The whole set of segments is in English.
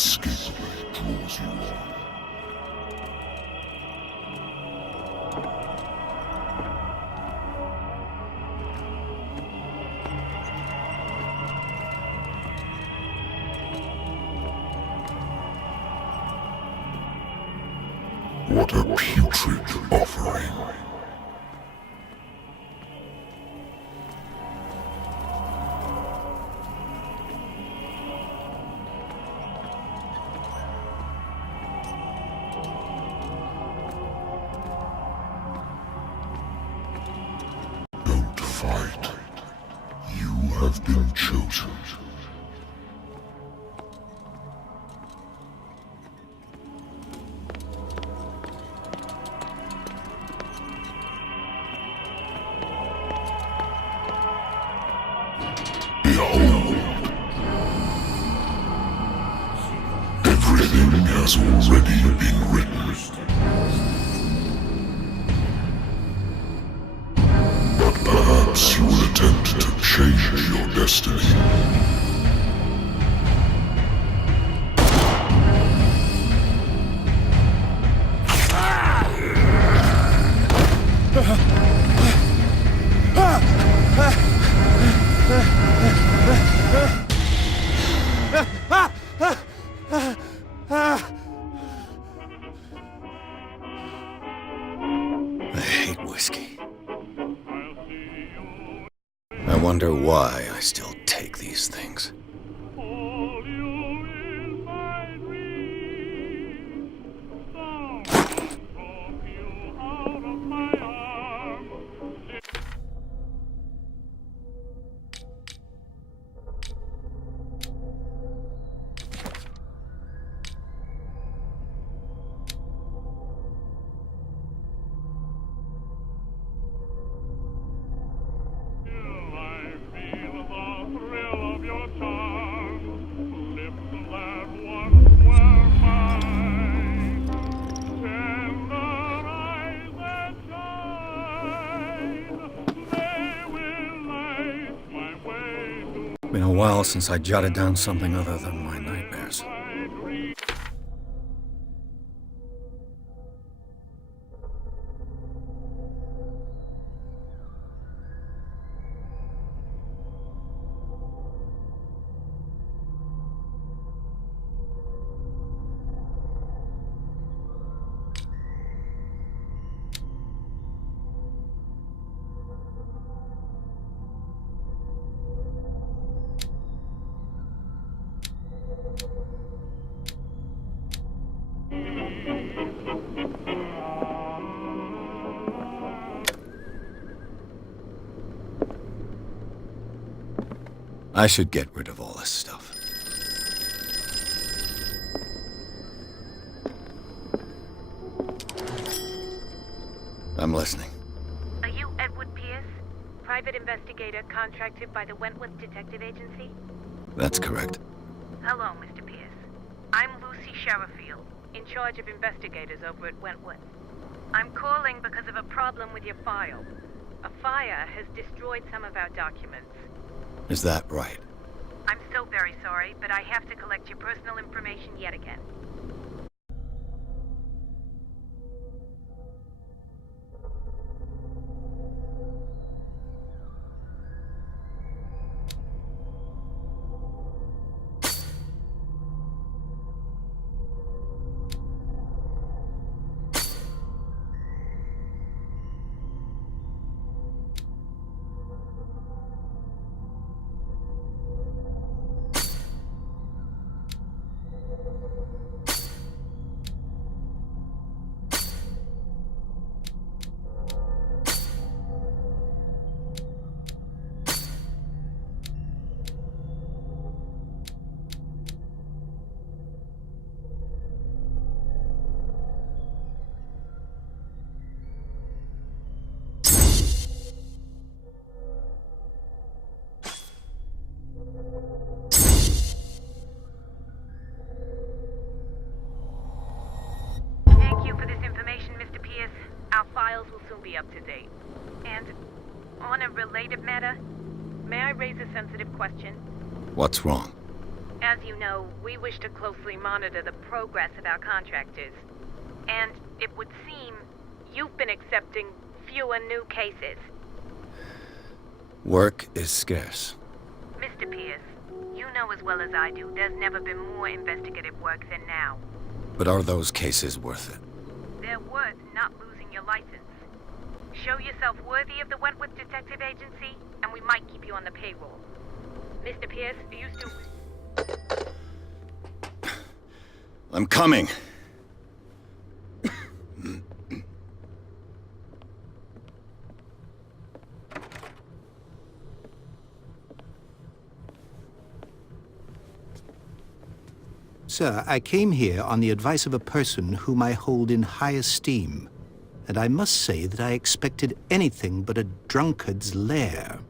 inescapably draws you on. What a putrid offering. Don't fight. You have been chosen. Everything has already been written. But perhaps you will attempt to change your destiny. I hate whiskey. I wonder why I still take these things. Been a while since I jotted down something other than my nightmares. I should get rid of all this stuff. I'm listening. Are you Edward Pierce, private investigator contracted by the Wentworth Detective Agency? That's correct. Hello, Mr. Pierce. I'm Lucy Sherifield, in charge of investigators over at Wentworth. I'm calling because of a problem with your file. A fire has destroyed some of our documents. Is that right? I'm so very sorry, but I have to collect your personal information yet again. Our files will soon be up to date. And on a related matter, may I raise a sensitive question? What's wrong? As you know, we wish to closely monitor the progress of our contractors. And it would seem you've been accepting fewer new cases. Work is scarce. Mr. Pierce, you know as well as I do, there's never been more investigative work than now. But are those cases worth it? They're worth not losing your license. Show yourself worthy of the Wentworth Detective Agency, and we might keep you on the payroll. Mr. Pierce, are you still... I'm coming. Sir, I came here on the advice of a person whom I hold in high esteem, and I must say that I expected anything but a drunkard's lair.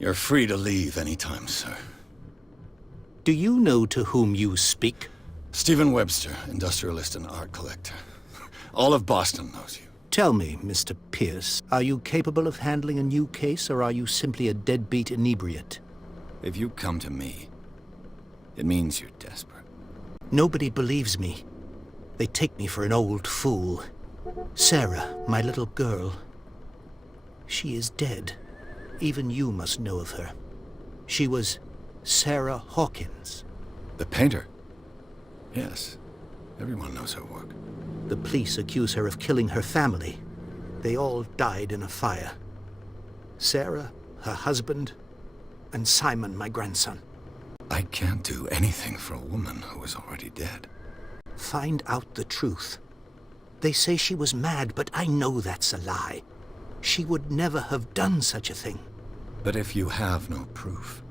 You're free to leave anytime, sir. Do you know to whom you speak? Stephen Webster, industrialist and art collector. All of Boston knows you. Tell me, Mr. Pierce, are you capable of handling a new case, or are you simply a deadbeat inebriate? If you come to me, it means you're desperate. Nobody believes me. They take me for an old fool. Sarah, my little girl, she is dead. Even you must know of her. She was Sarah Hawkins. The painter? Yes. Everyone knows her work. The police accuse her of killing her family. They all died in a fire. Sarah, her husband, and Simon, my grandson. I can't do anything for a woman who is already dead. Find out the truth. They say she was mad, but I know that's a lie. She would never have done such a thing. But if you have no proof...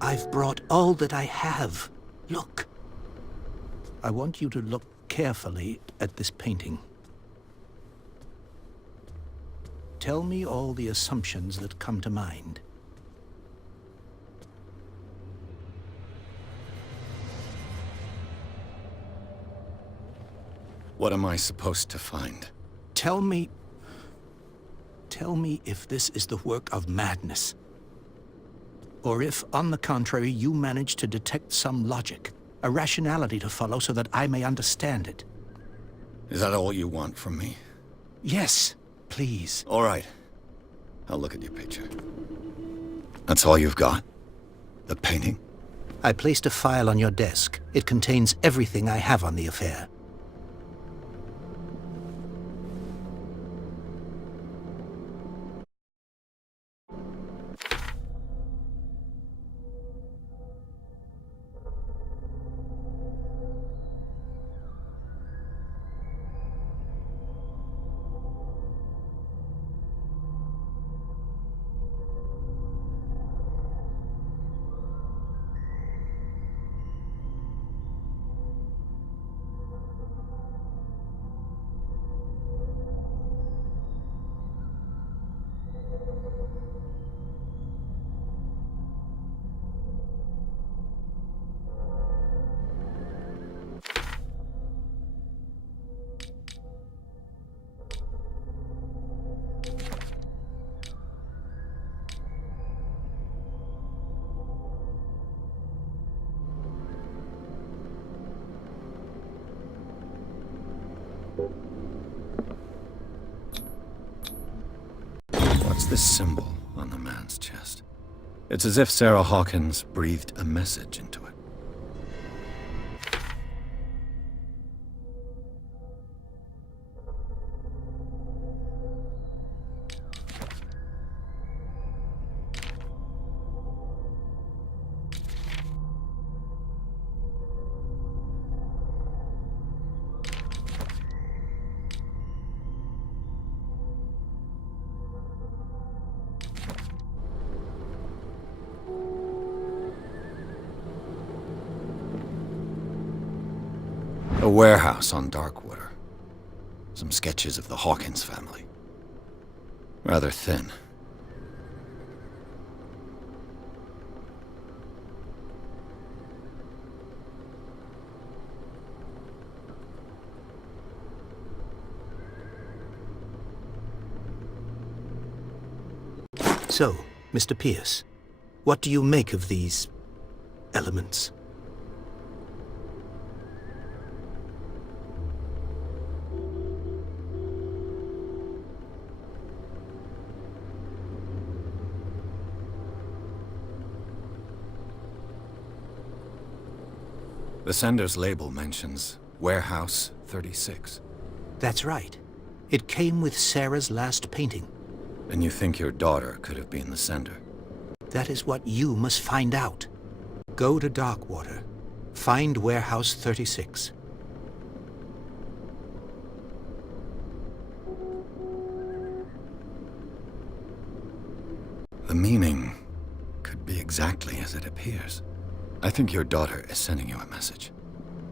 I've brought all that I have. Look. I want you to look carefully at this painting. Tell me all the assumptions that come to mind. What am I supposed to find? Tell me if this is the work of madness. Or if, on the contrary, you manage to detect some logic, a rationality to follow so that I may understand it. Is that all you want from me? Yes, please. All right. I'll look at your picture. That's all you've got? The painting? I placed a file on your desk. It contains everything I have on the affair. What's this symbol on the man's chest? It's as if Sarah Hawkins breathed a message into it. A warehouse on Darkwater. Some sketches of the Hawkins family. Rather thin. So, Mr. Pierce, what do you make of these elements? The sender's label mentions Warehouse 36. That's right. It came with Sarah's last painting. And you think your daughter could have been the sender? That is what you must find out. Go to Darkwater. Find Warehouse 36. The meaning could be exactly as it appears. I think your daughter is sending you a message.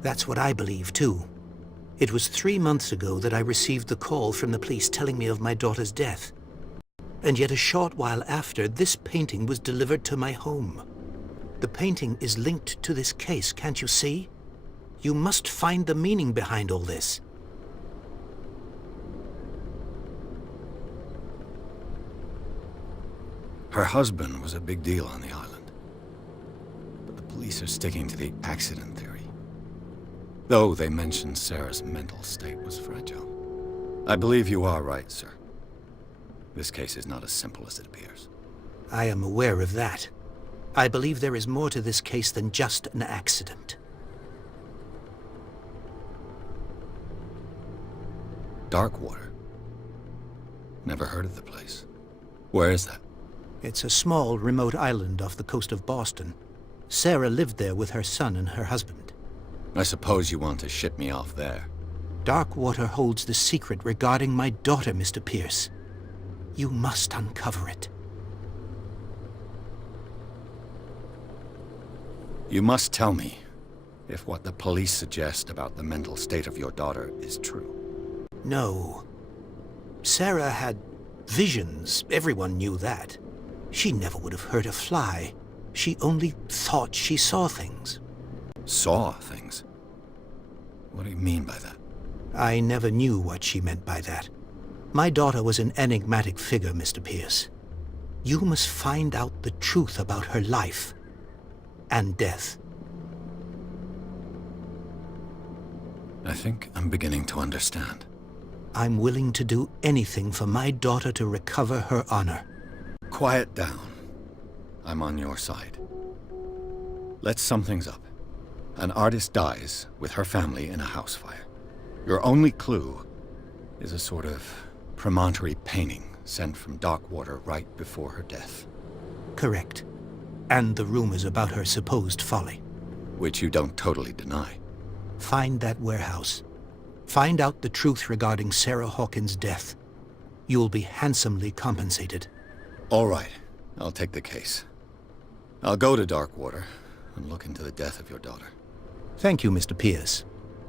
That's what I believe, too. It was 3 months ago that I received the call from the police telling me of my daughter's death. And yet a short while after, this painting was delivered to my home. The painting is linked to this case, can't you see? You must find the meaning behind all this. Her husband was a big deal on the island. But the police are sticking to the accident theory. Though they mentioned Sarah's mental state was fragile. I believe you are right, sir. This case is not as simple as it appears. I am aware of that. I believe there is more to this case than just an accident. Darkwater. Never heard of the place. Where is that? It's a small, remote island off the coast of Boston. Sarah lived there with her son and her husband. I suppose you want to ship me off there. Darkwater holds the secret regarding my daughter, Mr. Pierce. You must uncover it. You must tell me if what the police suggest about the mental state of your daughter is true. No. Sarah had visions. Everyone knew that. She never would have hurt a fly. She only thought she saw things. Saw things? What do you mean by that? I never knew what she meant by that. My daughter was an enigmatic figure, Mr. Pierce. You must find out the truth about her life and death. I think I'm beginning to understand. I'm willing to do anything for my daughter to recover her honor. Quiet down. I'm on your side. Let's sum things up. An artist dies with her family in a house fire. Your only clue is a sort of promontory painting sent from Darkwater right before her death. Correct. And the rumors about her supposed folly. Which you don't totally deny. Find that warehouse. Find out the truth regarding Sarah Hawkins' death. You'll be handsomely compensated. All right. I'll take the case. I'll go to Darkwater and look into the death of your daughter. Thank you, Mr. Pierce.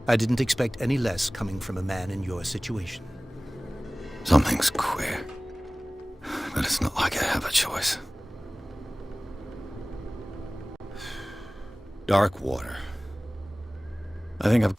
I didn't expect any less coming from a man in your situation. Something's queer. But it's not like I have a choice. Darkwater. I think I've...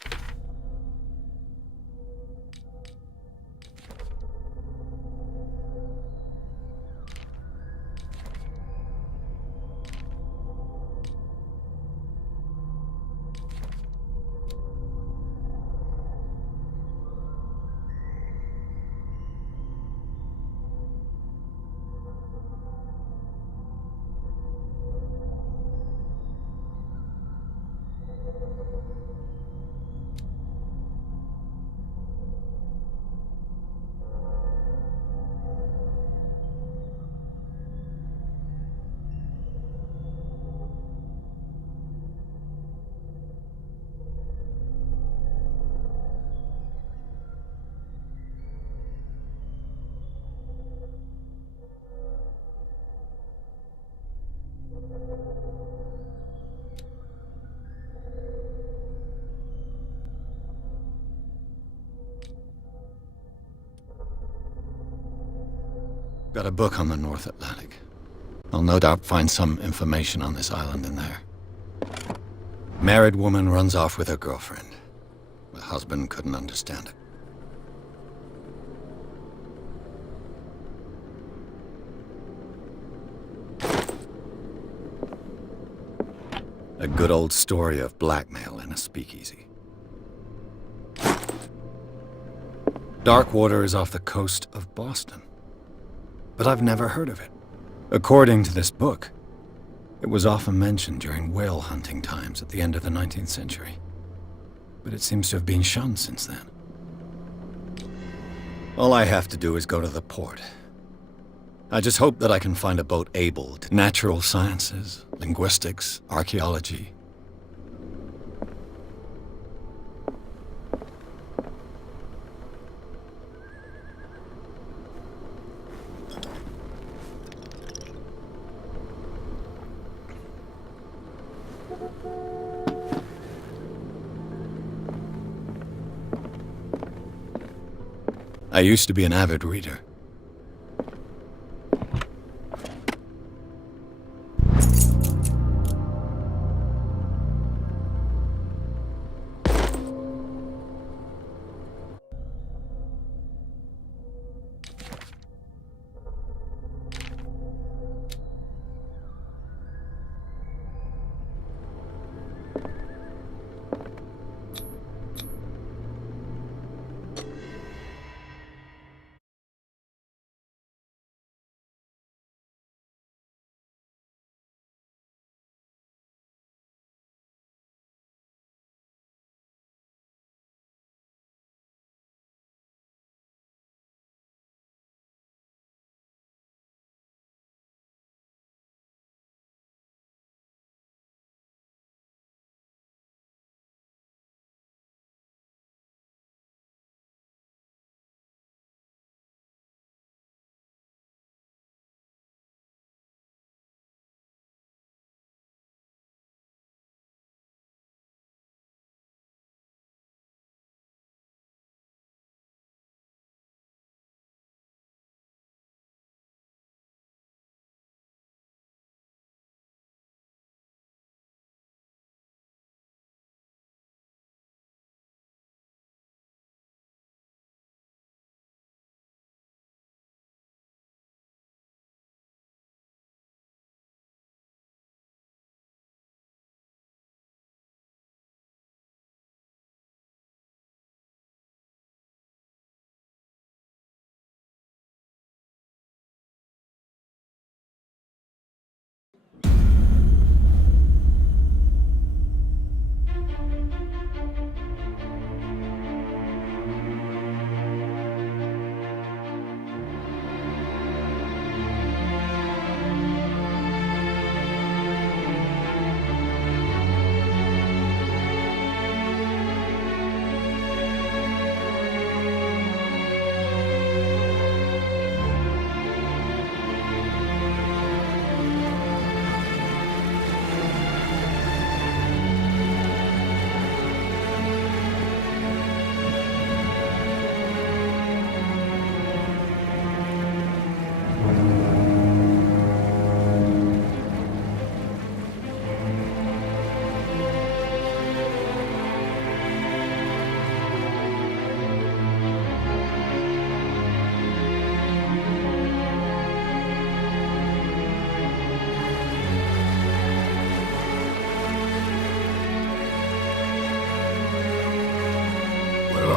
got a book on the North Atlantic. I'll no doubt find some information on this island in there. Married woman runs off with her girlfriend. The husband couldn't understand it. A good old story of blackmail in a speakeasy. Darkwater is off the coast of Boston. But I've never heard of it. According to this book, it was often mentioned during whale hunting times at the end of the 19th century. But it seems to have been shunned since then. All I have to do is go to the port. I just hope that I can find a boat able to natural sciences, linguistics, archaeology. I used to be an avid reader.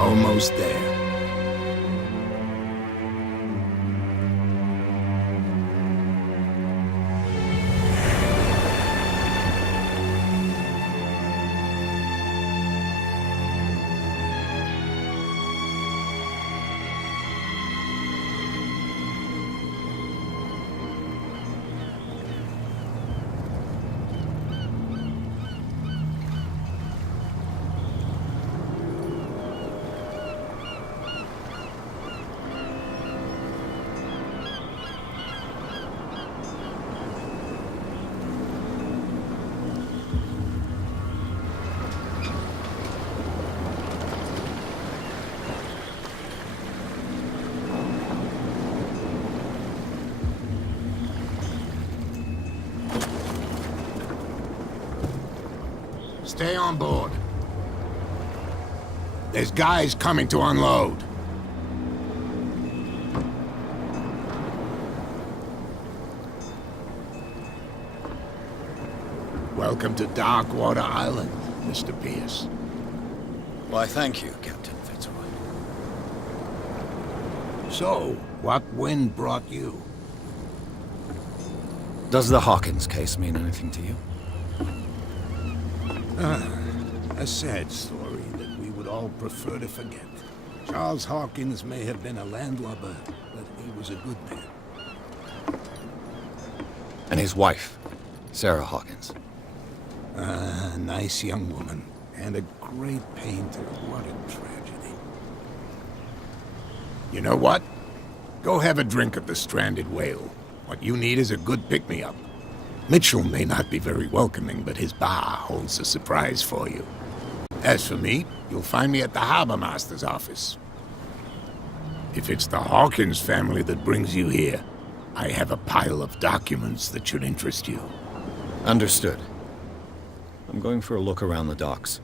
Almost there. Stay on board. There's guys coming to unload. Welcome to Darkwater Island, Mr. Pierce. Why, thank you, Captain Fitzroy. So, what wind brought you? Does the Hawkins case mean anything to you? A sad story that we would all prefer to forget. Charles Hawkins may have been a landlubber, but he was a good man. And his wife, Sarah Hawkins. A nice young woman, and a great painter. What a tragedy. You know what? Go have a drink at the Stranded Whale. What you need is a good pick-me-up. Mitchell may not be very welcoming, but his bar holds a surprise for you. As for me, you'll find me at the Harbor Master's office. If it's the Hawkins family that brings you here, I have a pile of documents that should interest you. Understood. I'm going for a look around the docks.